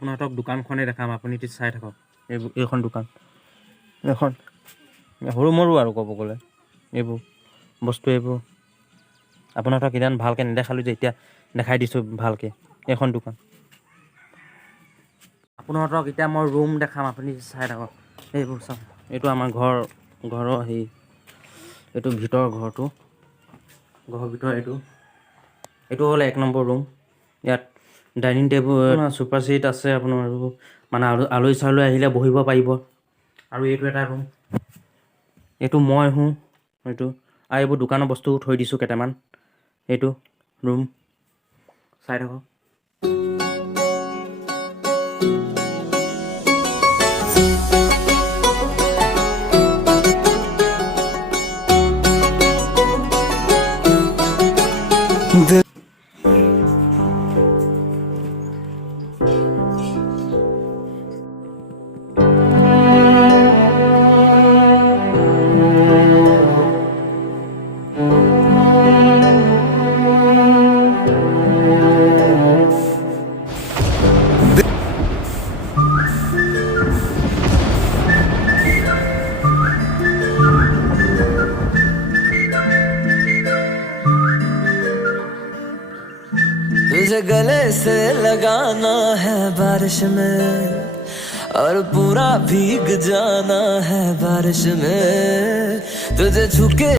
আপোনাক দোকানখনেই দেখাম, আপুনি চাই থাকক। এইখন দোকান, এখন সৰু মৰু আৰু ক'ব গ'লে এইবোৰ বস্তু, এইবোৰ আপোনাক ইমান ভালকৈ নেদেখালোঁ যে এতিয়া দেখাই দিছোঁ ভালকৈ। এইখন দোকান আপোনাক এতিয়া মই ৰুম দেখাম, আপুনি চাই থাকক। এইবোৰ চাওক, এইটো আমাৰ ঘৰৰ হেৰি, এইটো ভিতৰৰ ঘৰৰ ভিতৰ এইটো হ'ল 1 নম্বৰ ৰুম। ইয়াত ডাইনিং টেবুল, চোফা ছিট আছে আপোনাৰ, আৰু মানে আলহী চালহী আহিলে বহিব পাৰিব। আৰু এইটো এটা ৰুম, এইটো মই আৰু এইবোৰ দোকানৰ বস্তু থৈ দিছোঁ কেইটামান। এইটো ৰুম চাই থাকক। तुझे गले से लगाना है बारिश में, और पूरा भीग जाना है बारिश में, तुझे छुके